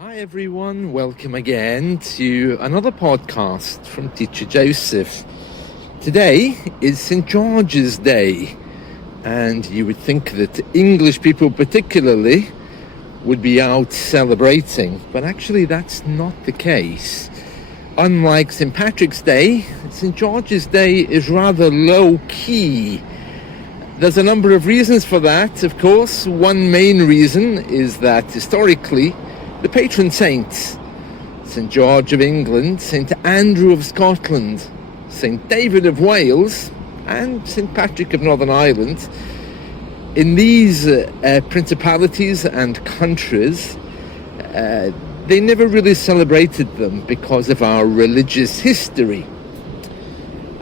Hi everyone, welcome again to another podcast from Teacher Joseph. Today is St. George's Day, and you would think that English people particularly would be out celebrating, but actually that's not the case. Unlike St. Patrick's Day, St. George's Day is rather low-key. There's a number of reasons for that, of course. One main reason is that historically the patron saints, St. George of England, St. Andrew of Scotland, St. David of Wales, and St. Patrick of Northern Ireland, in these principalities and countries, they never really celebrated them because of our religious history.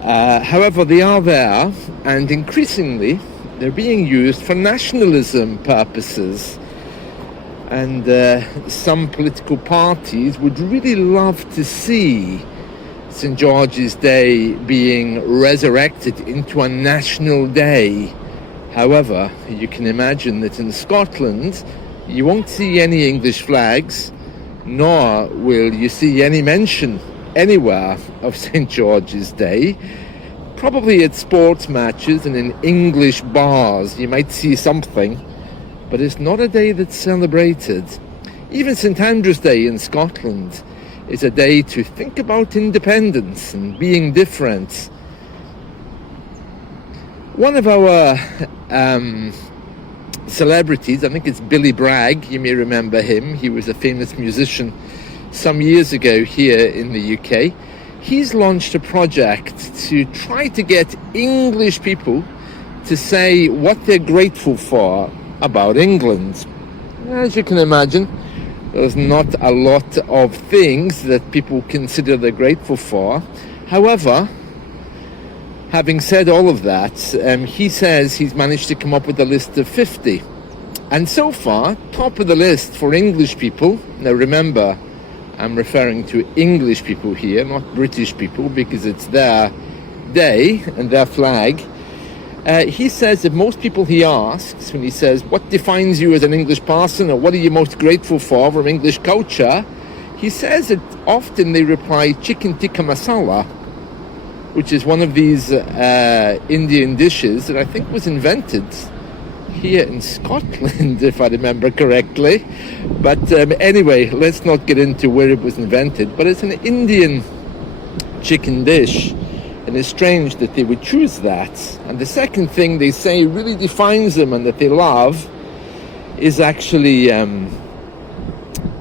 However, they are there, and increasingly they're being used for nationalism purposes. And some political parties would really love to see St. George's Day being resurrected into a national day. However, you can imagine that in Scotland, you won't see any English flags, nor will you see any mention anywhere of St. George's Day. Probably at sports matches and in English bars, you might see something, but it's not a day that's celebrated. Even St. Andrew's Day in Scotland is a day to think about independence and being different. One of our celebrities, I think it's Billy Bragg, you may remember him. He was a famous musician some years ago here in the UK. He's launched a project to try to get English people to say what they're grateful for about England. As you can imagine, there's not a lot of things that people consider they're grateful for. However, having said all of that, he says he's managed to come up with a list of 50. And so far, top of the list for English people, now remember, I'm referring to English people here, not British people, because it's their day and their flag. He says that most people he asks, when he says, what defines you as an English person, or what are you most grateful for from English culture, he says that often they reply chicken tikka masala, which is one of these Indian dishes that I think was invented here in Scotland, if I remember correctly. But anyway, let's not get into where it was invented, but it's an Indian chicken dish. And it's strange that they would choose that. And the second thing they say really defines them and that they love is actually the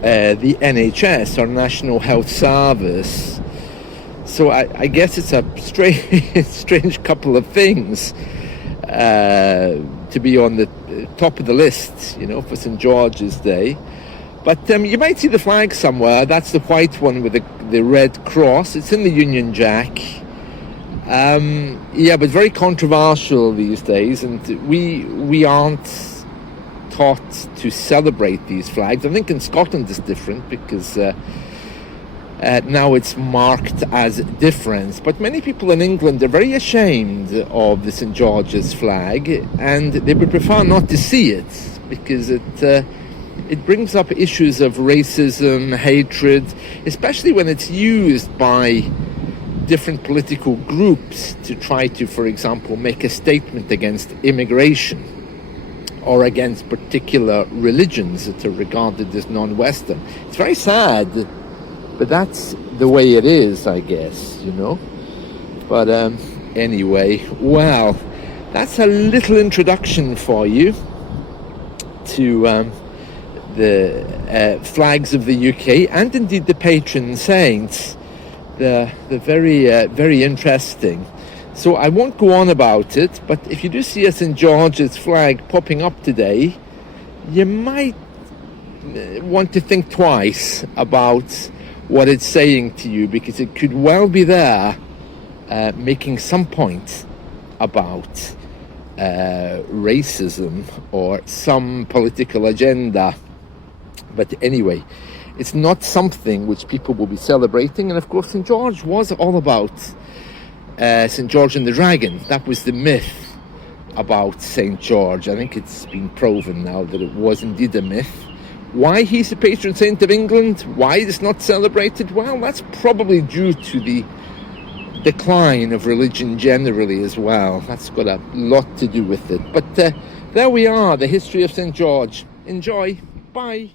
NHS, or National Health Service. So I guess it's a strange couple of things to be on the top of the list, for St. George's Day. But you might see the flag somewhere. That's the white one with the red cross. It's in the Union Jack. But very controversial these days, and we aren't taught to celebrate these flags. I think in Scotland it's different because now it's marked as different. But many people in England are very ashamed of the St. George's flag, and they would prefer not to see it because it brings up issues of racism, hatred, especially when it's used by different political groups to try to, for example, make a statement against immigration or against particular religions that are regarded as non-Western. It's very sad, but that's the way it is, I guess, But anyway, well, that's a little introduction for you to the flags of the UK and indeed the patron saints. They're very interesting. So I won't go on about it, but if you do see a St. George's flag popping up today, you might want to think twice about what it's saying to you, because it could well be there making some point about racism or some political agenda. But anyway, it's not something which people will be celebrating. And of course, St. George was all about St. George and the Dragon. That was the myth about St. George. I think it's been proven now that it was indeed a myth. Why he's the patron saint of England, why it's not celebrated, well, that's probably due to the decline of religion generally as well. That's got a lot to do with it. But there we are, the history of St. George. Enjoy. Bye.